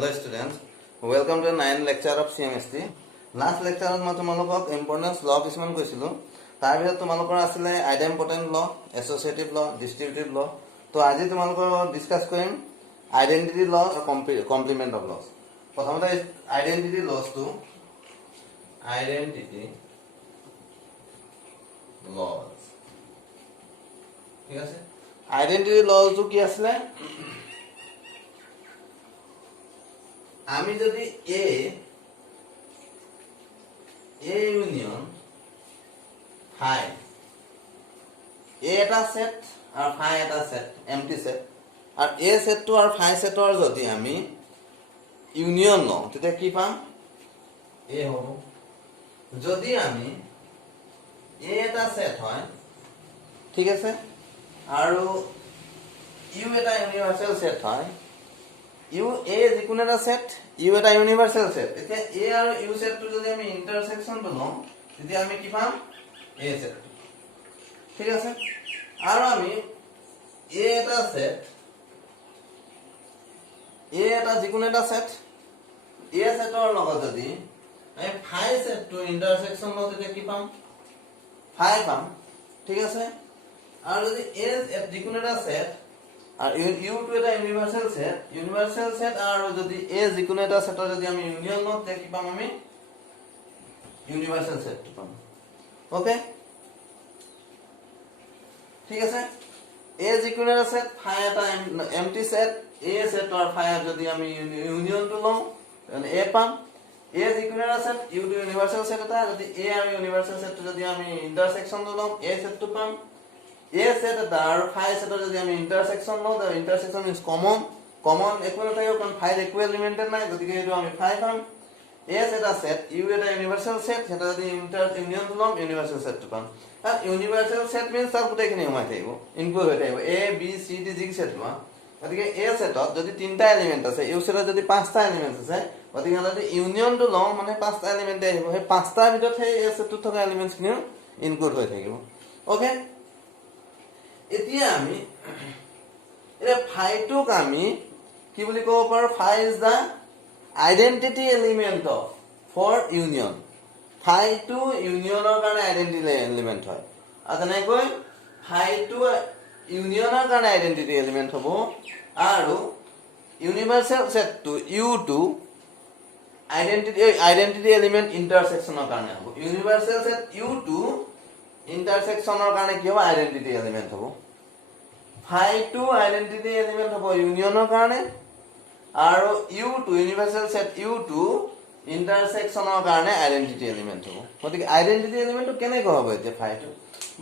Hello students, welcome to the 9th lecture of CMST. Last lecture মই তোমালোকক importance ল কিছুমান কৈছিলো। তাৰ ভিতৰত তোমালোকৰ আছিল আইডেম্পটেন্ট ল, এছ'চিয়েটিভ ল, ডিস্ট্ৰিবিউটিভ ল। তো আজি তোমালোকৰ ডিসকাস কৰিম আইডেন্টিটি ল আৰু কমপ্লিমেন্ট অফ লস। প্ৰথমতে আইডেন্টিটি লসটো আইডেন্টিটি লস। ঠিক আছে? আইডেন্টিটি লসটো কি আছিল? আমি যদি এ ইউনিয়ন ফাই এ এটা সেট আর ফাই এটা সেট এমটি সেট আর এ সেটটো আর ফাই সেটৰ যদি আমি ইউনিয়ন লওঁ তেতিয়া কি পাম এ হ'ব যদি আমি এ এটা সেট হয় ঠিক আছে আৰু ইউ এটা ইউনিভার্সাল সেট হয় ইউ এ যিকোনো এটা সেট ইউ এটা ইউনিভার্সাল সেট এতিয়া এ আৰু ইউ সেটটো যদি আমি ইন্টাৰসেকশনটো লওঁ তেতিয়া আমি কি পাম এ সেট ঠিক আছে আৰু আমি এ এটা সেট এ এটা যিকোনো এটা সেট এ সেটৰ লগত যদি আমি ফাই সেটটো ইন্টাৰসেকশন লওঁ তেতিয়া কি পাম ফাই পাম ঠিক আছে আৰু যদি এ যিকোনো এটা সেট আৰ ইউ টু এটা ইউনিভাৰ্সাল সেট আৰ যদি এ যিকোনো এটা সেটৰ যদি আমি ইউনিয়ন লওঁ তে কি পাম আমি ইউনিভার্সাল সেট পাম ওকে ঠিক আছে এ যিকোনো এটা সেট ফাই এটা এমটি সেট এ সেট আর ফাই যদি আমি ইউনিয়নটো লওঁ মানে এ পাম এ যিকোনো এটা set U to universal set এটা যদি এ আর ইউনিভার্সাল সেটটো যদি আমি ইন্টারসেকশনটো লওঁ এ সেটটো পাম A set are phi set যদি আমি ইন্টারসেকশন লও the intersection is common একো নাথাকিব কাৰণ phi একো এলিমেন্টেড নাই গতিকে এটো আমি phi পাম A set U এটা ইউনিভার্সাল সেট সেটা যদি ইউনিয়ন লম ইউনিভার্সাল সেট পাম আর ইউনিভার্সাল সেট মিন্স তার গোটেইখিনি সোমাই থাকিব ইনক্লুড হৈ থাকিব A B C D G set লোৱা গতিকে A সেটত যদি তিনটা এলিমেন্ট আছে U সেটত যদি পাঁচটা এলিমেন্ট আছে গতিকে যদি ইউনিয়নটো লও মানে পাঁচটা এলিমেন্ট আহিব সেই পাঁচটাৰ ভিতৰত সেই A সেটত থকা এলিমেন্টছখিনি ইনক্লুড হৈ থাকিব ওকে এতিয়া আমি এটা ফাইটোক আমি কি বুলি ক'ব পাৰো phi is the identity element of for union ফাইটো ইউনিয়নৰ কাৰণে আইডেন্টিটি এলিমেন্ট হয় আৰু তেনেকৈ ফাইটো ইউনিয়নৰ কাৰণে আইডেন্টিটি এলিমেন্ট হ'ব আৰু ইউনিভাৰ্সাল সেটটো ইউ টু আইডেন্টিটি এলিমেন্ট ইন্টাৰসেকশনৰ কাৰণে হ'ব ইউনিভাৰ্সাল সেট ইউ টু ইন্টাৰসেকশনৰ কাৰণে কি হ'ব আইডেন্টিটি এলিমেন্ট হ'ব ফাই টু আইডেন্টিটি এলিমেন্ট হ'ব ইউনিয়নৰ কাৰণে আৰু U two universal set U two ইন্টাৰসেকশনৰ কাৰণে আইডেন্টিটি এলিমেন্ট হ'ব গতিকে আইডেন্টিটি এলিমেন্টটো কেনেকৈ হ'ব এতিয়া ফাই টু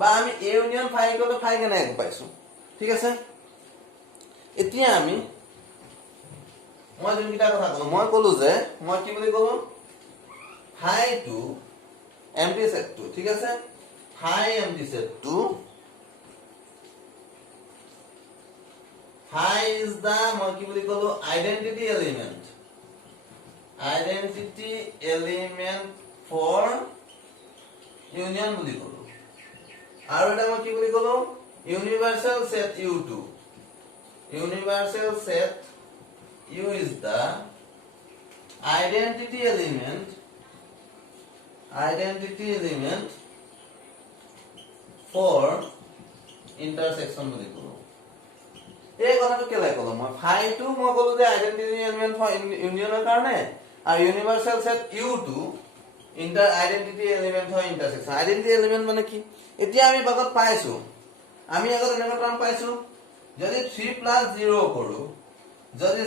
বা আমি A union phi equal to phi কেনেকৈ পাইছো ঠিক আছে এতিয়া আমি মই যোনকিটা কথা ক'লো মই ক'লো যে মই কি বুলি ক'লো ফাই টু এমটি সেটটো ঠিক আছে phi empty set 2 phi is the মই কি বুলি কলো identity element for union বুলি কলো আৰু এটা মই কি বুলি কলো universal set u2 universal set u is the identity element for intersection বুলি কলো এই কথাটো কেলে কলো মই ফাই টু মই কলো যে আইডেন্টিটি এলিমেন্ট ফৰ ইউনিয়নৰ কাৰণে আৰু universal set u2 identity element for intersection identity element মানে কি এতিয়া আমি বাকত পাইছো আমি আগত এনেকা টাৰ্ম পাইছো যদি 3 প্লাস 0 কৰো যদি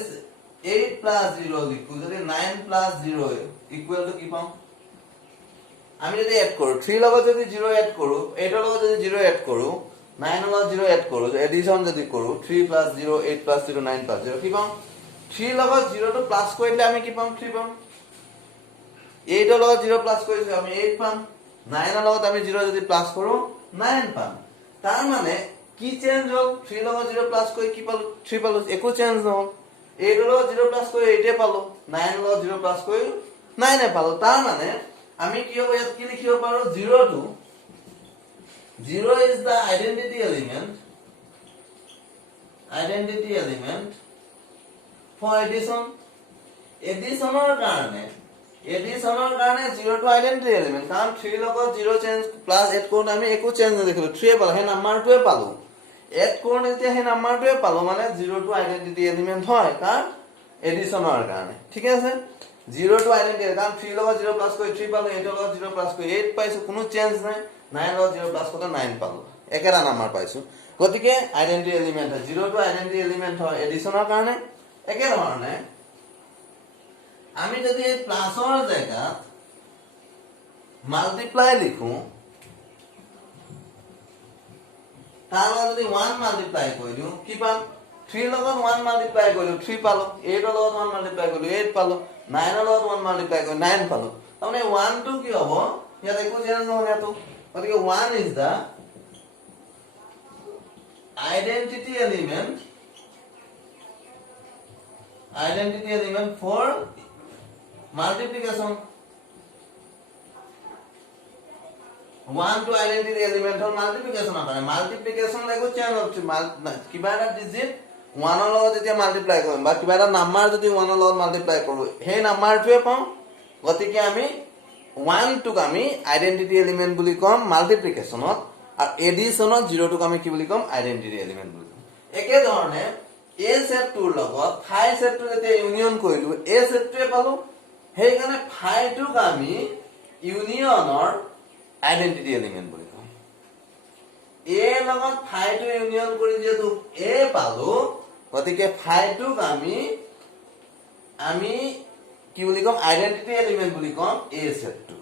8 প্লাস 0 লিখো যদি 9 প্লাস 0 ইকুৱেল টু কি পাম আমি যদি এড কৰো 3 লগত যদি 0 এড কৰো 8 লগত যদি 0 এড কৰো 9 লগত 0 এড কৰো এডিশন যদি কৰো 3 + 0 8 + 0 9 + 0 কি পাম 3 লগত 0 টো প্লাস কৰিলে আমি কি পাম 3 পাম 8 লগত 0 প্লাস কৰিছো আমি 8 পাম 9 লগত আমি 0 যদি প্লাস কৰো 9 পাম তাৰ মানে কি চেঞ্জ হ'ল 3 লগত 0 প্লাস কৰি কি পালো 3 পালো একো চেঞ্জ নহল 8 লগত 0 প্লাস কৰি 8 পালো 9 লগত 0 প্লাস কৰি 9 পালো তাৰ মানে আমি কি হ'ব ইয়াত কি লিখিব পাৰো 0 to 0 is the identity element for addition এডিশনৰ কাৰণে 0 টো আইডেন্টিটি এলিমেন্ট কাৰণ 3 লগত 0 চেঞ্জ প্লাস 8 কৰোঁ আমি একো চেঞ্জ নেদেখিলো 3 পালো হে নাম্বাৰটোৱে পালো 8 কৰোঁ এতিয়া হে নাম্বাৰটোৱে পালো মানে 0 টো আইডেন্টিটি এলিমেন্ট হয় কাৰণ এডিশনৰ কাৰণে ঠিক আছে 0 টো আইডেন্টিটি কাৰণ 3 লগত 0 প্লাস কৰি 3 পালো 8 লগত 0 প্লাস কৰি 8 পাইছো কোনো চেঞ্জ নাই 9 লগত 0 প্লাস কৰি 9 পালো একেটা নাম্বাৰ পাইছো গতিকে আইডেন্টিটি এলিমেন্ট হয় 0 টো আইডেন্টিটি এলিমেন্ট হয় এডিশনৰ কাৰণে একে ধৰণে আমি যদি প্লাসৰ জায়গাত মাল্টিপ্লাই লিখো তাৰ লগত যদি 1 মাল্টিপ্লাই কৰি দিও কি পাম 3 লগত 1 মাল্টিপ্লাই কৰিলো 3 পালো 8 ৰ লগত 1 মাল্টিপ্লাই কৰিলো 8 পালো 9 ৰ লগত 1 মাল্টিপ্লাই কৰি 9 পালো তাৰমানে 1 টো কি হ'ব ইয়াত একো চেঞ্জ নহয় তো গতিকে 1 is the identity element for multiplication 1 to identity element for multiplication apane multiplication lego change hoche kiba eta digit 1 ৰ লগত যেতিয়া মাল্টিপ্লাই কৰিম বা কিবা এটা নাম্বাৰ যদি 1 ৰ লগত মাল্টিপ্লাই কৰো হে নাম্বাৰটোৱে পাম গতিকে আমি 1 টোক আমি আইডেন্টিটি এলিমেন্ট বুলি কম মাল্টিপ্লিকেশনত আর এডিশনত 0 টোক আমি কি বুলি কম আইডেন্টিটি এলিমেন্ট বুলি কম একে ধৰণে এ সেট টোৰ লগত ফাই সেট টো যেতিয়া ইউনিয়ন কৰিলো এ সেট টোৱে পালো হেই কাৰণে ফাই টোক আমি ইউনিয়নৰ আইডেন্টিটি এলিমেন্ট বুলি কম এ লগত ফাই টো ইউনিয়ন কৰি যেটো এ পালো গতিকে ফাই টোক আমি কি বুলি কম আইডেন্টিটি এলিমেন্ট বুলি কম এ সেট টো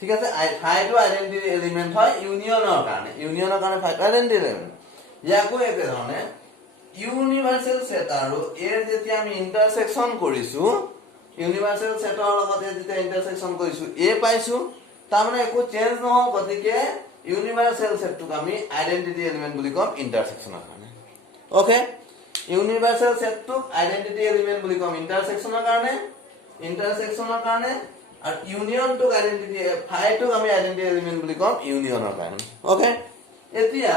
ঠিক আছে ফাই টো আইডেন্টিটি এলিমেন্ট হয় ইউনিয়নৰ কাৰণে ফাই আইডেন্টিটি এলিমেন্ট ইয়াকো একে ধৰণে ইউনিভাৰ্সেল সেট আৰু এৰ যেতিয়া আমি ইন্টাৰসেকশন কৰিছো ইউনিভাৰ্সেল সেটৰ লগত যেতিয়া ইন্টাৰসেকশন কৰিছো এ পাইছো তাৰ মানে একো চেঞ্জ নহয় গতিকে ইউনিভাৰ্সেল সেটটোক আমি আইডেন্টিটি এলিমেন্ট বুলি কম ইন্টাৰসেকশনৰ কাৰণে ওকে ইউনিভাৰ্সেল সেটটোক আইডেন্টিটি এলিমেন্ট বুলি কম ইন্টাৰসেকশনৰ কাৰণে আর ইউনিয়ন টু আইডেন্টিটি ফাই টু আমি আইডেন্টিটি এলিমেন্ট বুলি কম ইউনিয়নৰ কাৰণে ওকে এতিয়া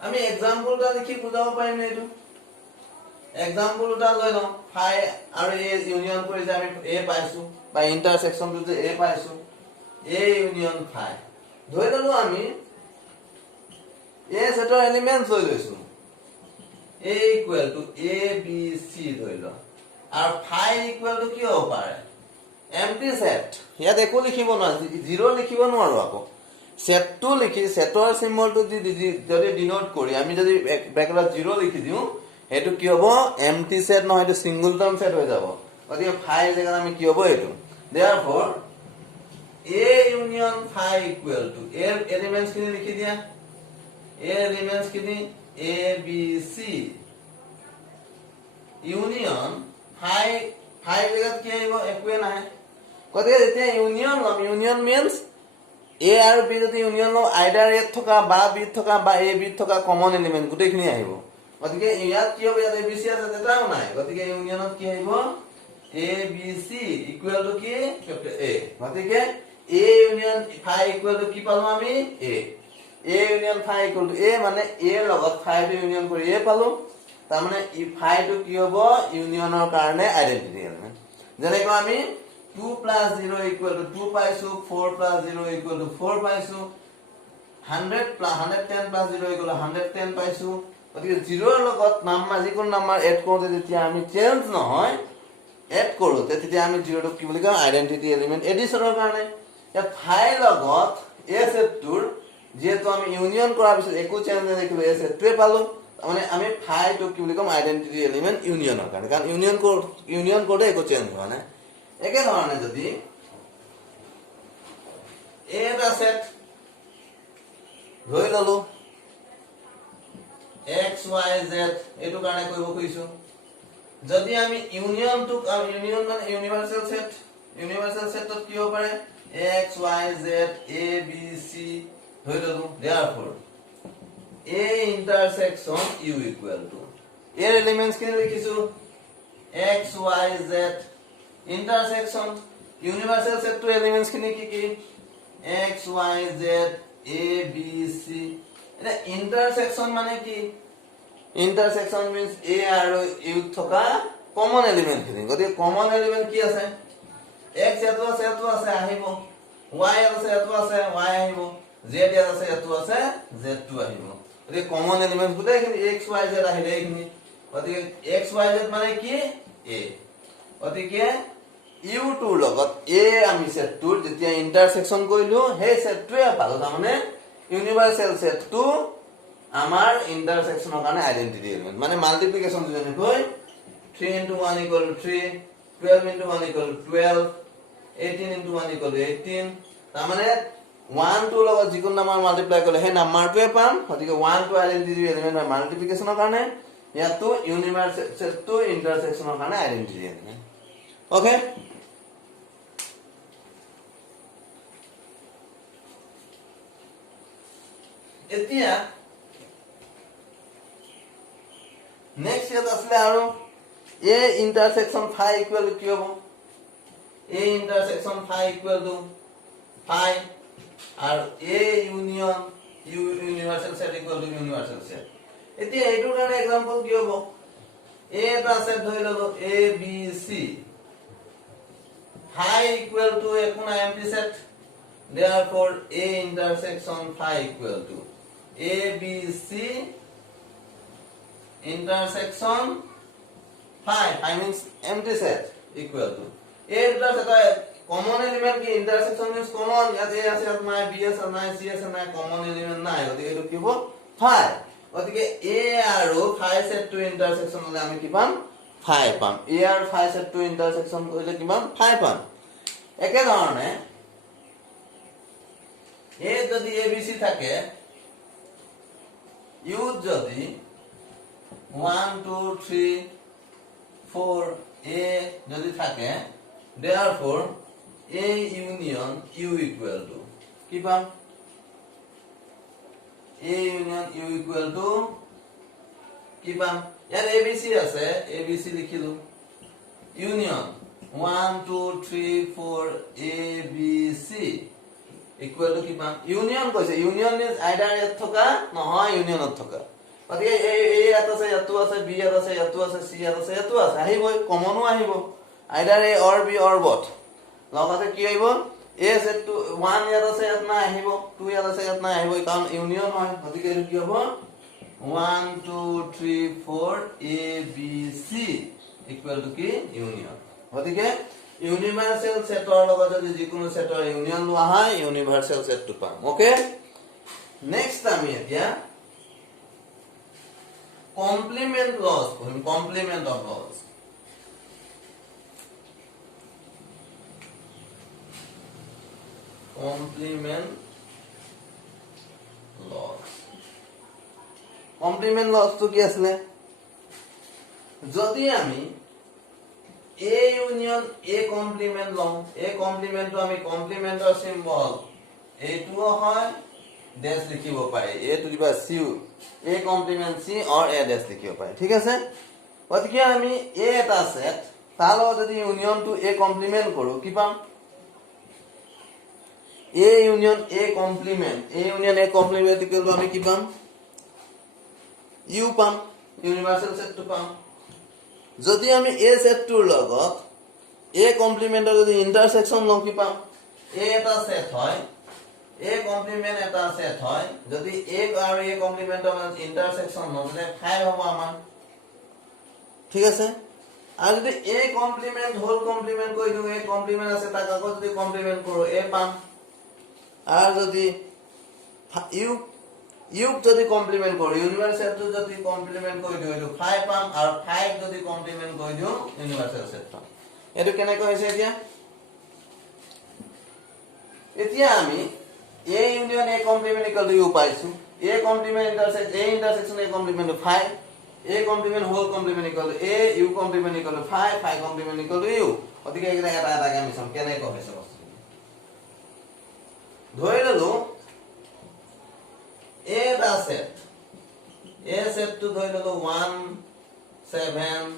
আমি এক্সাম্পলটা লিখি বুজাব পাৰিম এইটো এক্সাম্পলটা লৈ লওঁ ফাই আৰু এ ইউনিয়ন কৰি যে আমি এ পাইছো বা ইন্টাৰসেকশনটো যে এ পাইছো এ ইউনিয়ন ফাই ধৰি ললো আমি এ সেটৰ এলিমেন্টস লৈ লৈছো a equal to a b c ধৰি লওঁ আৰ ফাই ইকুয়াল টু কি হ'ব পাৰে এমটি সেট ইয়াত একো লিখিব নোৱাৰো 0 লিখিব নোৱাৰো আকৌ সেটটো লিখি সেটৰ সিম্বলটো যদি ডিনোট কৰি আমি যদি ব্ৰেকেটত 0 লিখি দিও এটো কি হ'ব এমটি সেট নহয় এটো সিঙ্গল টার্ম সেট হৈ যাব গতিকে ফাই জেগাত আমি কি হ'ব এটো therefore a union phi equal to এর এলিমেন্টস কিনি লিখি দিয়া এর এলিমেন্টস কিনি a b c union phi জেগাত কি আহিব একোৱে নাই গতিকে যেতিয়া ইউনিয়ন লম ইউনিয়ন মিন্স এ আৰু বি যদি ইউনিয়ন লম আইডাৰ এ থকা বা বি থকা বা এ বি থকা কমন এলিমেন্ট গোটেইখিনি আহিব গতিকে ইয়াত কি হ'ব ইয়াত এ বি সি আছে তেটাও নাই গতিকে ইউনিয়নত কি আহিব A B C equal to কি ক্যাপিটেল এ গতিকে A union phi equal to কি পালো আমি A union phi equal to A মানে এ লগত ফাই টো ইউনিয়ন কৰি এ পালো তাৰ মানে ই ফাই টো কি হ'ব ইউনিয়নৰ কাৰণে আইডেন্টিটি এলিমেন্ট যেনেকৈ আমি 2 + 0 = 2 পাইছো 4 + 0 = 4 পাইছো 100 + 110 + 0 = 110 পাইছো গতিকে 0 ৰ লগত নাম্বাৰ যিকোনো নাম্বাৰ এড কৰোতে যেতিয়া আমি চেঞ্জ নহয় এড কৰোতে তেতিয়া আমি 0 টো কি বুলি কম আইডেন্টিটি এলিমেন্ট এডিশনৰ কাৰণে এ ফাই লগত এ সেটটোৰ যেহেতু আমি ইউনিয়ন কৰাৰ পিছত একো চেঞ্জ নেদেখিলো এ সেটটোৱে পালো মানে আমি ফাই টো কি বুলি কম আইডেন্টিটি এলিমেন্ট ইউনিয়নৰ কাৰণে কাৰণ ইউনিয়ন কোডে একো চেঞ্জ হোৱা নাই একে ধৰণে যদি এ এটা সেট ধৰি ললো x y z এটো কাৰণে কৰিব খুজিছো যদি আমি ইউনিয়ন টো ইউনিয়ন মানে ইউনিভাৰ্সেল সেটত কি হ'ব পাৰে x y z a b c ধৰি ললো therefore a intersection u equal to এর এলিমেন্টস কি লিখিছো x y z intersection universal set to elements খিনি কি x y z a b c এটা intersection মানে কি intersection means a আৰু u থকা কমন এলিমেন্ট খিনি গতিকে কমন এলিমেন্ট কি আছে x এটো আছে আহিব y এটো আছে y আহিব z এটো আছে z2 আহিব গতিকে কমন এলিমেন্ট গুটেই খিনি x y z আহিলে এইখিনি গতিকে x y z মানে কি a গতিকে u2 লগত a আমি সেটটোৰ যেতিয়া ইন্টাৰসেকশন কৰিলো সেই সেটটোৱে পালো তাৰমানে ইউনিভাৰ্সাল সেটটো আমাৰ ইন্টাৰসেকশনৰ কাৰণে আইডেন্টিটি এলিমেন্ট মানে মাল্টিপ্লিকেশন যদি হয় 3 into 1 equal to 3 12 into 1 equal to 12 18 into 1 equal to 18 তাৰমানে 1 2 লগত যিকোনো নাম্বাৰ মাল্টিপ্লাই কৰিলে সেই নাম্বাৰটোৱে পাম গতিকে 1 2 আইডেন্টিটি এলিমেন্ট হয় মাল্টিপ্লিকেশনৰ কাৰণে ইয়াতো ইউনিভাৰ্সাল সেটটো ইন্টাৰসেকশনৰ কাৰণে আইডেন্টিটি এলিমেন্ট ওকে এতিয়া নেক্সট ইয়াত আসলে আৰু a intersection phi equal to কি হ'ব a intersection phi equal to phi আৰু a union universal set equal to universal set এতিয়া এইটোৰ কাৰণে एग्जांपल কি হ'ব a এটা সেট ধৰি ললো a b c phi equal to একো না empty set therefore a intersection phi equal to a b c intersection phi means empty set equal to a plus eta common element ki intersection means common yat a ase yat নাই b ase নাই c ase নাই common element নাই গতিকে এটো কি হ'ব phi গতিকে a আৰু phi set to intersection হলে আমি কি পাম phi পাম a আৰু phi set to intersection কৰিলে কি পাম phi পাম একে ধৰণে a যদি abc থাকে u যদি 1 2 3 4 a যদি থাকে therefore a union u equal to কি পাম a union u equal to কি পাম ইয়াত abc আছে abc লিখিলো union 1 2 3 4 a b c equal to কি পাম union কৈছে union means either ইয়াত থকা নহয় unionত থকা গতিকে a ইয়াত আছে ইয়াতো আছে b ইয়াত আছে ইয়াতো আছে c ইয়াত আছে ইয়াতো আছে আহিবই কমনো আহিব either a or b or both লগতে কি আহিব a set to 1 ইয়াত আছে ইয়াত না আহিব 2 ইয়াত আছে ইয়াত না আহিব কাৰণ ইউনিয়ন হয় গতিকে এটো কি হ'ব 1 2 3 4 a b c equal to কি ইউনিয়ন গতিকে ইউনিভাৰ্সাল সেটৰ লগত যদি যিকোনো সেটৰ ইউনিয়ন লোৱা হয় ইউনিভাৰ্সাল সেটটো পাম ওকে নেক্সট আমি এতিয়া complement laws complement of laws complement laws তো কি আসলে যদি আমি a union a complement লওঁ a complement তো আমি complementor symbol এইটো হয় ড্যাশ লিখিব পাৰি a to the power c a complement c or a dash লিখিব পাৰি ঠিক আছে গতিকে আমি a এটা সেট তাৰ লগত যদি ইউনিয়ন টু a complement কৰো কি পাম a union a complement equal to আমি কি পাম u পাম ইউনিভাৰ্সাল সেট টু পাম যদি আমি a সেট টুৰ লগত a complementor যদি ইন্টাৰসেকশন লওঁ কি পাম a এটা সেট হয় a complement এটা সেট হয় যদি a আৰু a complementor মানে ইন্টাৰসেকশন নহলে 5 হ'ব আমাৰ ঠিক আছে আৰু যদি a complement হোল complement কৰি দিও a complement আছে তাক আকৌ যদি complement কৰো a পাম আৰ যদি u যদি কমপ্লিমেন্ট কৰো ইউনিভাৰ্সাল সেট যদি কমপ্লিমেন্ট কৰি দিও এটো 5 পাম আৰ 5 যদি কমপ্লিমেন্ট কৰি দিও ইউনিভার্সাল সেট পাম এটো কেনেকৈ হৈছে এতিয়া আমি a union a complement equal to u পাইছো a complement intersection a complement to 5 a complement whole complement equal to a u complement equal to 5 5 complement equal to u গতিকে এটা এটা আমি সম কেনেকৈ হৈছে ধৰি ললো a da set to ধৰি ললো 1 7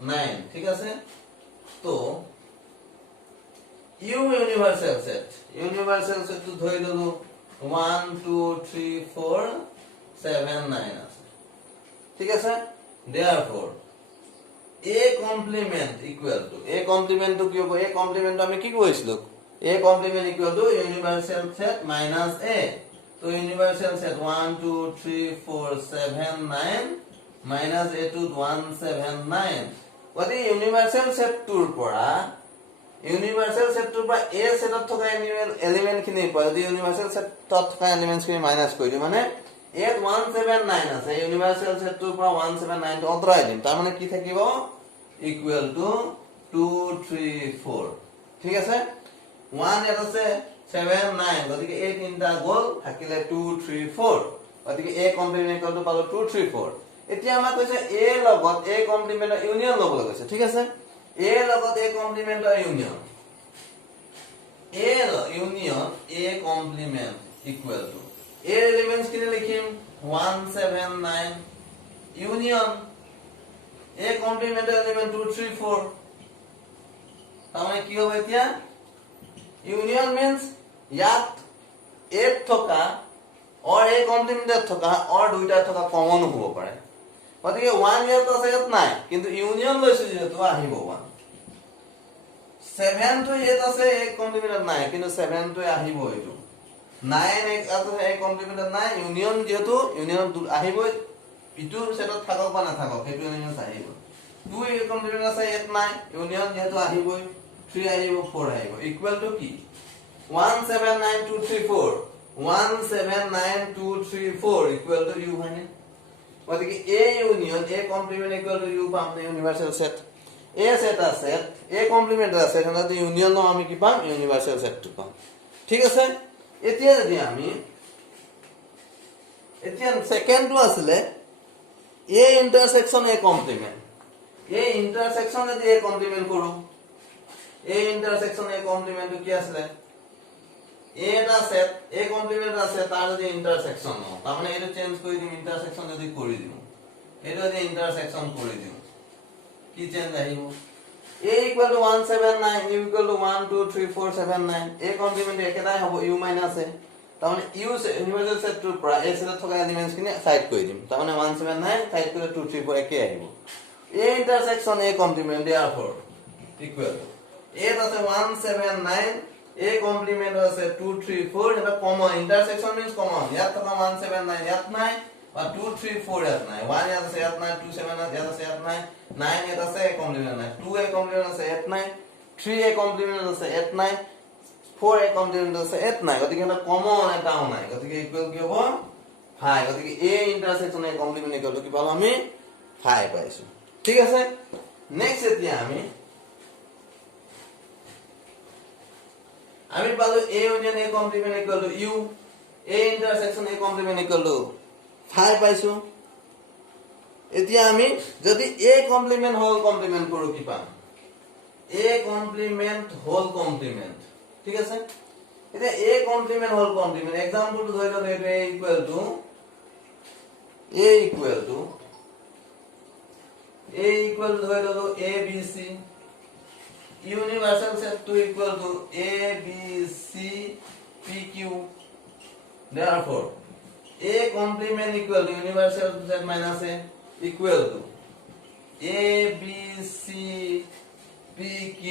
9 ঠিক আছে তো u universal set to ধৰি ললো 1 2 3 4 7 9 আছে ঠিক আছে therefore a complement equal to a complement to কি হ'ব a complement আমি কি কৈছিলো a complement equal to universal set minus a তো universal set 1 2 3 4 7 9 minus a to 179 গতি universal set টোৰ পৰা universal set টোৰ পৰা a সেটত থকা এলিমেন্ট খিনি পৰা যদি universal set তত থকা এলিমেন্টছ খিনি মাইনাস কৰি দিম মানে a 179 আছে universal set টোৰ পৰা 179 টো অতৰাই দিম তাৰ মানে কি থাকিব equal to 2 3 4 ঠিক আছে 1 এত আছে 7 9 গতিকে a তিনটা গল থাকিলে 2 3 4 গতিকে a কমপ্লিমেন্ট ইকুয়াল টু পালো 2 3 4 এতিয়া আমাৰ কৈছে a লগত a কমপ্লিমেন্টৰ ইউনিয়ন ল'ব লাগিছে ঠিক আছে a লগত a কমপ্লিমেন্টৰ union a union a complement equal to a elements কিনে লিখিম 179 ইউনিয়ন a complement element 2 3 4 তাহলে কি হবে এতিয়া ইউনিয়ন means ইয়াত a থকা or a complement থকা or দুইটা থকা কমন হ'ব পাৰে গতিকে 1 ইয়াত আছে ইয়াত নাই কিন্তু ইউনিয়ন লৈছে যেটো আহিব 1 7 তো ইয়াত আছে a complement নাই কিন্তু 7 তো আহিব এটো 9 আছে a complement নাই ইউনিয়ন যেটো ইউনিয়ন আহিব ইটো সেটত থাকক বা না থাকক হেতু এলিমেন্টস আহিব 2 এ কমপ্লিমেন্ট আছে 8 নাই ইউনিয়ন যেহেতু আহিব 3 আহিব 4 আহিব ইকুয়াল টু কি 179 2 3 4 179 2 3 4 ইকুয়াল টু u মানে গতিকে a union a complement equal to u পাম ইউনিভার্সাল সেট a সেট আছে a কমপ্লিমেন্ট আছে তাহলে ইউনিয়ন ন আমি কি পাম ইউনিভার্সাল সেট টু পাম ঠিক আছে এতিয়া যদি আমি এতিয়া সেকেন্ড টু আসলে a intersection a complement a intersection যদি a complement কৰো a intersection a complement কি আসলে a টা সেট a complement আছে তার যদি intersection ন তার মানে এটা চেঞ্জ কৰি দিম intersection যদি কৰি দিম এটা যদি intersection কৰি দিম কি চেঞ্জ আহিব a equal to 179 u equal to 1 2 3 4 7 9 a complement একেটাই হ'ব u minus a তার মানে u ইউনিভার্সাল সেট টু পৰা a সেটত থকা এলিমেন্টস খিনি সাইড কৰি দিম তাৰ মানে 179 সাইড কৰি 2 3 4 একে আহিব a intersection a complement therefore equal to a আছে 179 a complement আছে 2 3 4 এটা কমন intersection means কমন ইয়াত থকা 179 ইয়াত নাই বা 2 3 4 ইয়াত নাই 1 ইয়াত আছে ইয়াত নাই 2 7 ইয়াত আছে ইয়াত নাই 9 ইয়াত আছে a complement নাই 2 a complement আছে ইয়াত নাই 3 a complement আছে ইয়াত নাই 4 a complement আছে ইয়াত নাই গতিকে এটা কমন এটাও নাই গতিকে ইকুয়াল কি হ'ব 5 গতিকে a intersection a complement equal to কি পালো আমি 5 পাইছো ঠিক আছে নেক্সট এতিয়া আমি পালো a union a complement equal to u a intersection a complement equal to 5 পাইছো এতিয়া আমি যদি a complement whole complement কৰো কি পাম a complement whole complement ঠিক আছে এতিয়া a complement whole complement example ধৰি লও এটা a equal to ধৰি লও a b c universal set 2 equal to a b c p q therefore a complement equal to universal set minus a equal to a b c p q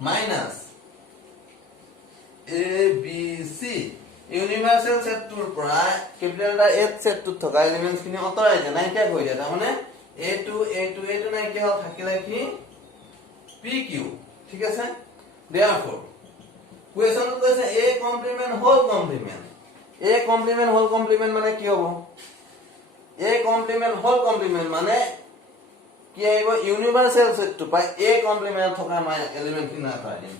minus a b c universal set tour পৰা capital da h set to থকা elements খিনি অতৰাই যায় নাই কি হৈ যায় তাৰ মানে a2 নাই কি হল থাকিলে কি pq ঠিক আছে therefore question কৈছে a complement whole complement মানে কি হ'ব a complement whole complement মানে কি আহিব ইউনিভার্সাল সেট টু পাই a complement থকা এলিমেন্ট খিনি আতৰাই দিম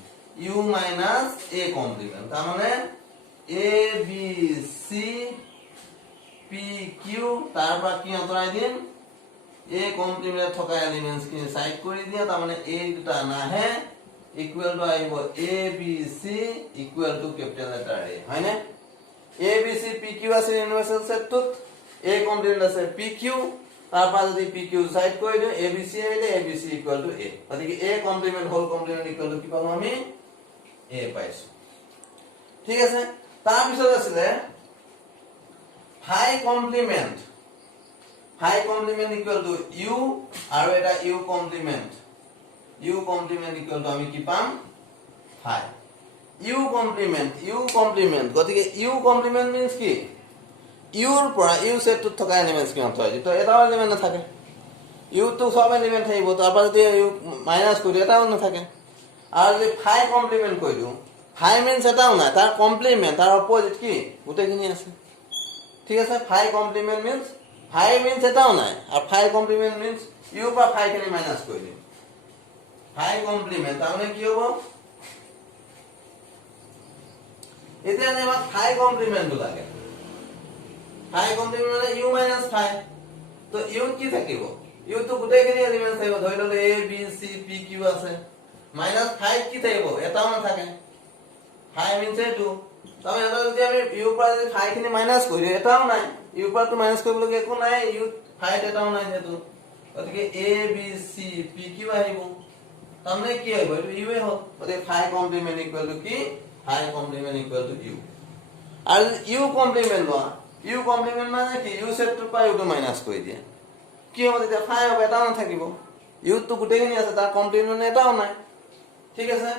u minus a complement তাৰ মানে a b c p q তাৰ পৰা কি আতৰাই দিম a complement থকা এলিমেন্টস খিনি সাইড কৰি দিয়া তাৰ মানে a দুটা নাহে ইকুয়াল টু আহিব a b c equal to capital letter a হয়নে a b c p q আছে ইউনিভাৰ্সাল সেটটোত a complement আছে p q তাৰ পৰা যদি p q সাইড কৰি দিও a b c আহিলে a b c equal to a গতিকে a complement whole complement equal to কি পাম আমি a পাইছো ঠিক আছে তাৰ পিছত আছিল phi complement equal to u আৰু এটা u complement equal to আমি কি পাম phi u complement গতিকে u complement means কি u ৰ পৰা u set টো থকা এলিমেন্টস কি হয় তো এটা এলিমেন্ট নাথাকে u তো সব এলিমেন্ট থাকিব তাৰপৰা যদি u মাইনাস কৰি এটাও নাথাকে আৰু যদি phi complement কৰি দিও phi means এটাও নাই তাৰ কমপ্লিমেন্ট তাৰ অপোজিট কি গোটেইখিনি আছে ঠিক আছে phi complement means এটাও নাই আর phi complement means u বা phi খিনি মাইনাস কৰি দিম phi complement তাহলে কি হ'ব এতিয়া আমাক phi complement লাগে phi complement মানে u minus phi তো u কি থাকিব u তো গোটেইখিনি এলিমেন্ট থাকিব ধৰি ললে a b c p q আছে মাইনাস phi কি থাকিব এটাও নাথাকে phi means এটো তাহলে এটা যদি আমি u পৰা যদি phi খিনি মাইনাস কৰি দিও এটাও নাই u পৰা তো মাইনাস কৰিব লাগে একো নাই u phi এটাও নাই যেটো গতিকে a b c p q আহিব তাহলে কি হ'ব এটো u এ হ'ব গতিকে phi complement equal to কি phi complement equal to u are u complement লোৱা u complement মানে কি u set টো পাই u টো মাইনাস কৰি দিয়া কি হ'ব তেতিয়া phi হ'ব এটাও নাথাকিব u তো গোটেইখিনি আছে তাৰ কমপ্লিমেন্ট এটাও নাই ঠিক আছে